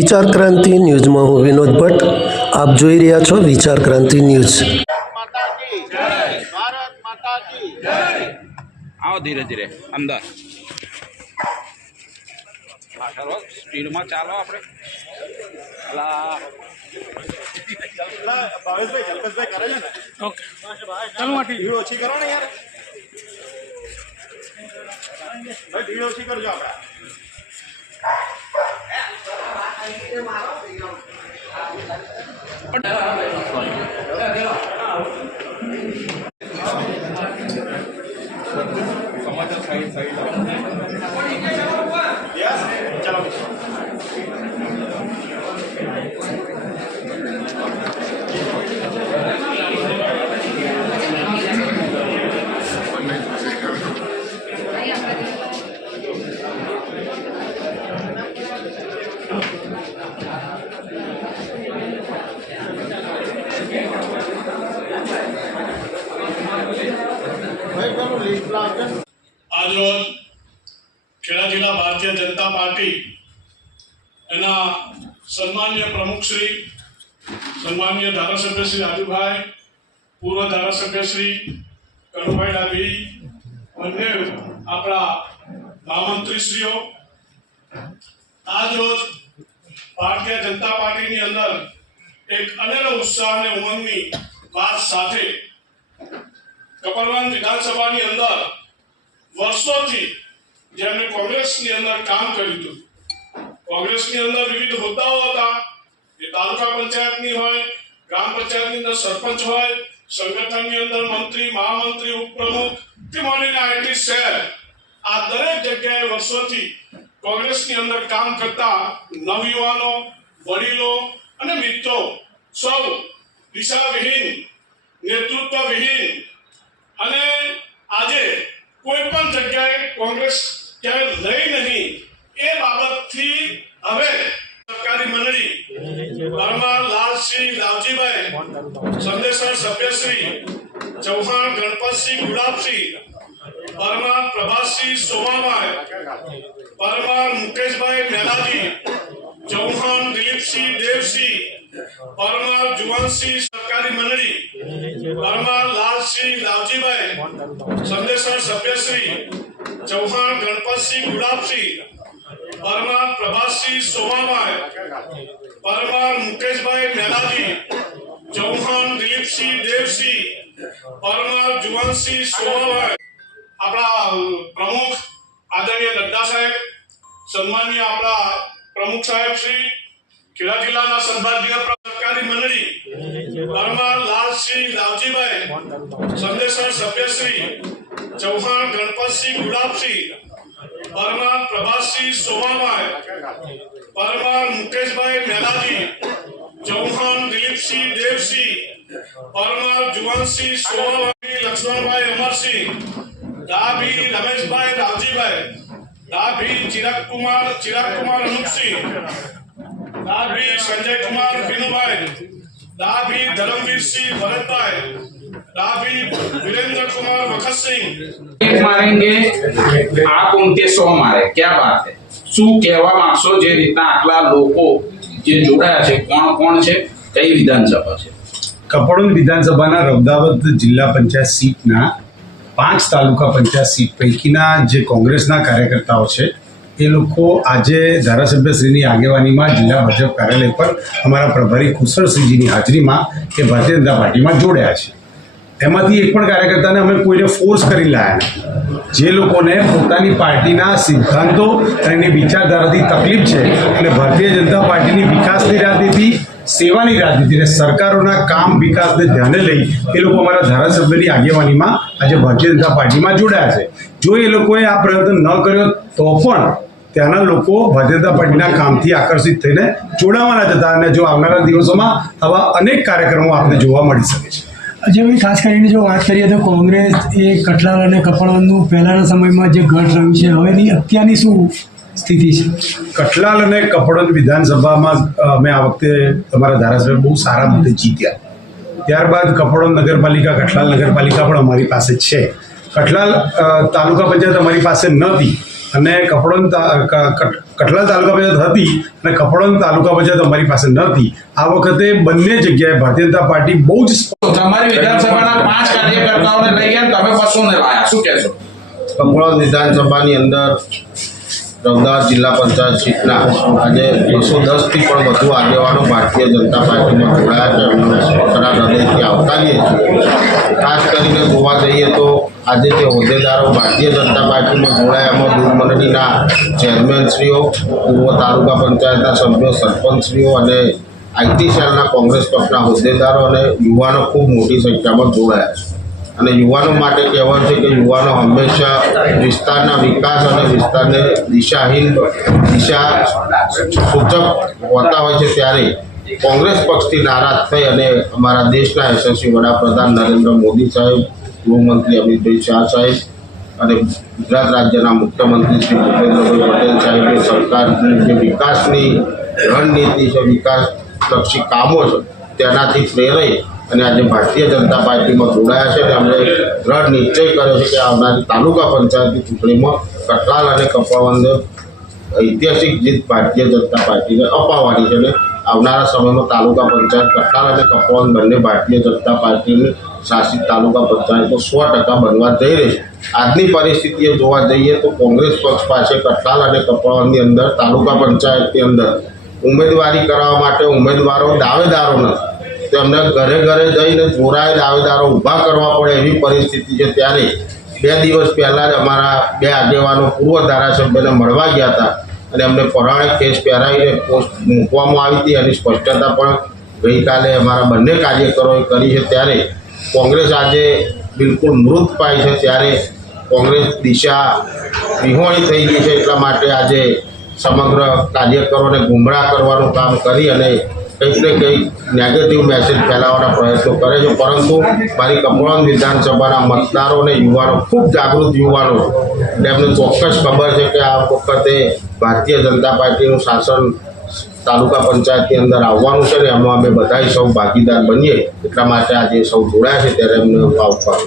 વિચાર ક્રાંતિ ન્યૂઝમાં હું વિનોદ ભટ્ટ આપ જોઈ રહ્યા છો વિચાર ક્રાંતિ ન્યૂઝ આવો ધીરે ધીરે અંદર સ્પીડમાં ચાલો આપણે ઓકે ચાલો ઓછી કરો ને યાર ઓછી કરજો આપણે 马上来了来了来了来了什么叫可以的 આજરોજ ખેડા જિલ્લા ભારતીય જનતા પાર્ટી એના સન્માન્ય પ્રમુખ શ્રી, સન્માન્ય ધારાસભ્ય શ્રી રાજુભાઈ, પૂર્વ ધારાસભ્ય શ્રી કનુભાઈ ડાભી, બંને આપણા મહામંત્રીશ્રીઓ. આજરોજ ભારતીય જનતા પાર્ટીની અંદર એક અનેરો ઉત્સાહ અને ઉમંગની વાત સાથે કપરવાન વિધાનસભાની અંદર વર્ષોથી જેમણે કોંગ્રેસની અંદર કામ કર્યું હતું, કોંગ્રેસની અંદર વિવિધ હોદ્દાઓ હતા. એ તાલુકા પંચાયતની હોય, ગ્રામ પંચાયતની અંદર સરપંચ હોય, સંગઠનની અંદર મંત્રી, મહામંત્રી, ઉપપ્રમુખથી માંડીને આઈટી શહેર, આ દરેક જગ્યાએ વર્ષોથી કોંગ્રેસની અંદર કામ કરતા નવયુવાનો, વડીલો અને મિત્રો સૌ દિશાવિહીન, નેતૃત્વવિહીન અને આજે કોઈ પણ જગ્યાએ કોંગ્રેસ ક્યાંય લઈ નહીં, એ બાબતથી હવે સરકારી મંડળી પરમાર લાલસિંહ લાલજીભાઈ સંદેશર સભ્યશ્રી ચૌહાણ, ગણપતસિંહ ગુલાબસિંહ, પરમાર પ્રભાસિંહ સોમાભાઈ, પરમાર મુકેશભાઈ મેલાજી ચૌહાણ દિલીપસિંહ દેવસિંહ, પરમાર જુવાનસિંહ સરકારી મંડળી, પરમાર સંદેશર સભ્યશ્રી ચૌહાણ ગણપતસિંહ ગુલાબસિંહ પરમાર પ્રભાસિંહ સોમાભાઈ પરમાર મુકેશભાઈ મેલાજી ચૌહાણ દિલીપસિંહ દેવસિંહ પરમાર જુવાનસિંહ સોમાભાઈ આપણા પ્રમુખ આદરણીય નડ્ડા સાહેબ સન્માનીય આપણા પ્રમુખ સાહેબ શ્રી ખેડા જિલ્લાના સંભાગીય સરકારી મંડળી પરમાર લાલસિંહ લાલજીભાઈ સંદેશર સભ્યશ્રી ચૌહાણ ગણપતસિંહ ગુલાબસિંહ પરમાર પ્રભાસિંહ સોમાભાઈ પરમાર મુકેશભાઈ મેલાજી ચૌહાણ દિલીપસિંહ દેવસિંહ પરમાર જુવાનસિંહ સોમાભાઈ લક્ષ્મણભાઈ અમરસિંહ ડાભી રમેશભાઈ રાવજીભાઈ ડાભી ચિરાગકુમાર ચિરાગકુમાર અનુપસિંહ ડાભી સંજયકુમાર વિનુભાઈ ડાભી ધરમવીરસિંહ ભરતભાઈ ડાભી વિરેન્દ્રકુમાર વખતસિંહ એક મારેંગે આપ ઉનકે સો મારે. ક્યાં બાત હે? શું કહેવા માંગશો જે રીતના આટલા લોકો જે જોડાયા છે? કોણ કોણ છે? કઈ વિધાનસભા છે? કપડોલ વિધાનસભાના રબદાવત જિલ્લા પંચાયત સીટના પાંચ તાલુકા પંચાયત સીટ પૈકીના જે કોંગ્રેસના કાર્યકર્તાઓ છે એ લોકો આજે ધારાસભ્યશ્રીની આગેવાનીમાં જિલ્લા ભાજપ કાર્યાલય પર અમારા પ્રભારી કુશળસિંહજીની હાજરીમાં એ ભારતીય જનતા પાર્ટીમાં જોડ્યા છે. એમાંથી એક પણ કાર્યકર્તાને અમે કોઈને ફોર્સ કરી લાયા જે લોકોને પોતાની પાર્ટીના સિદ્ધાંતો અને વિચારધારાથી તકલીફ છે અને ભારતીય જનતા પાર્ટીની વિકાસની રાજનીતિ સેવાની રાજનીતિ અને સરકારોના કામ વિકાસને ધ્યાને લઈ એ લોકો અમારા ધારાસભ્યની આગેવાનીમાં આજે ભારતીય જનતા પાર્ટીમાં જોડાયા છે. જો એ લોકોએ આ પ્રયત્ન ન કર્યો તો પણ ત્યાંના લોકો ભારતીય જનતા પાર્ટીના કામથી આકર્ષિત થઈને જોડાવાના જ હતા અને જો આવનારા દિવસોમાં આવા અનેક કાર્યક્રમો આપણે જોવા મળી શકે છે. જે ભાઈ, ખાસ કરીને જો વાત કરીએ તો કોંગ્રેસ એ કટલાલ અને કપડવંતનું પહેલાંના સમયમાં જે ગઢ રહ્યું છે, હવેની અત્યારની શું સ્થિતિ છે? કઠલાલ અને કપડોદ વિધાનસભામાં અમે આ વખતે તમારા ધારાસભ્ય બહુ સારા મતે જીત્યા. ત્યારબાદ કપડોદ નગરપાલિકા કઠલાલ નગરપાલિકા પણ અમારી પાસે છે. કઠલાલ તાલુકા પંચાયત અમારી પાસે નહોતી. અને કપડોન તા- ક- કટ- કઠલાલ તાલુકા પંચાયત હતી અને કપડોન તાલુકા પંચાયત અમારી પાસે નહોતી. આ વખતે બંને જગ્યાએ ભારતીય જનતા પાર્ટી બહુ જ તમારી વિધાનસભાના પાંચ કાર્યકર્તાઓને લઈ ગયા તમે બસો ને લાયા. શું કહેશો? કપડોન વિધાનસભાની અંદર અમદાવાદ જિલ્લા પંચાયત સીટના આજે બસો દસથી પણ વધુ આગેવાનો ભારતીય જનતા પાર્ટીમાં જોડાયા છે. ખરા હૃદયથી આવકારીએ છીએ. ખાસ કરીને જોવા જઈએ તો આજે જે હોદ્દેદારો ભારતીય જનતા પાર્ટીમાં જોડાયામાં દૂધ મંડળીના ચેરમેનશ્રીઓ પૂર્વ તાલુકા પંચાયતના સભ્યો સરપંચશ્રીઓ અને આઈટી સેલના કોંગ્રેસ પક્ષના હોદ્દેદારો અને યુવાનો ખૂબ મોટી સંખ્યામાં જોડાયા છે. અને યુવાનો માટે કહેવાનું છે કે યુવાનો હંમેશા વિસ્તારના વિકાસ અને વિસ્તારને દિશાહીન, દિશા સૂચક હોતા હોય છે ત્યારે કોંગ્રેસ પક્ષથી નારાજ થઈ અને અમારા દેશના યશસ્વી વડાપ્રધાન નરેન્દ્ર મોદી સાહેબ, ગૃહમંત્રી અમિતભાઈ શાહ સાહેબ અને ગુજરાત રાજ્યના મુખ્યમંત્રી શ્રી ભૂપેન્દ્રભાઈ પટેલ સાહેબની સરકારની જે વિકાસની રણનીતિ છે, વિકાસલક્ષી કામો છે, તેનાથી પ્રેરાઈ અને આજે ભારતીય જનતા પાર્ટીમાં જોડાયા છે અને અમને દ્રઢ નિશ્ચય કર્યો છે કે આવનારી તાલુકા પંચાયતની ચૂંટણીમાં કટલાલ અને કપાવંદે ઐતિહાસિક જીત ભારતીય જનતા પાર્ટીને અપાવવાની છે અને આવનારા સમયમાં તાલુકા પંચાયત કટલાલ અને કપાવન બંને ભારતીય જનતા પાર્ટીની શાસિત તાલુકા પંચાયતો સો ટકા બનવા જઈ રહી છે. આજની પરિસ્થિતિએ જોવા જઈએ તો કોંગ્રેસ પક્ષ પાસે કટલાલ અને કપાવનની અંદર તાલુકા પંચાયતની અંદર ઉમેદવારી કરવા માટે ઉમેદવારો દાવેદારો નથી. તેમને ઘરે ઘરે જઈને જોરાય દાવેદારો ઊભા કરવા પડે એવી પરિસ્થિતિ છે. ત્યારે બે દિવસ પહેલાં જ અમારા બે આગેવાનો પૂર્વ ધારાસભ્યને મળવા ગયા હતા અને અમને પરાણે કેસ પહેરાવીને પોસ્ટ મૂકવામાં આવી હતી. એની સ્પષ્ટતા પણ ગઈકાલે અમારા બંને કાર્યકરોએ કરી છે. ત્યારે કોંગ્રેસ આજે બિલકુલ મૃત પાય છે. ત્યારે કોંગ્રેસ દિશા વિહોણી થઈ ગઈ છે. એટલા માટે આજે સમગ્ર કાર્યકરોને ગુમરાહ કરવાનું કામ કરી અને કંઈક ને કંઈક નેગેટિવ મેસેજ ફેલાવવાના પ્રયત્નો કરે છે. પરંતુ મારી કપડવંત વિધાનસભાના મતદારો અને યુવાનો, ખૂબ જાગૃત યુવાનો એમને ચોક્કસ ખબર છે કે આ વખતે ભારતીય જનતા પાર્ટીનું શાસન તાલુકા પંચાયતની અંદર આવવાનું છે ને એમાં અમે બધા સૌ ભાગીદાર બનીએ એટલા માટે આજે સૌ જોડાયા છે ત્યારે એમને આવવાનું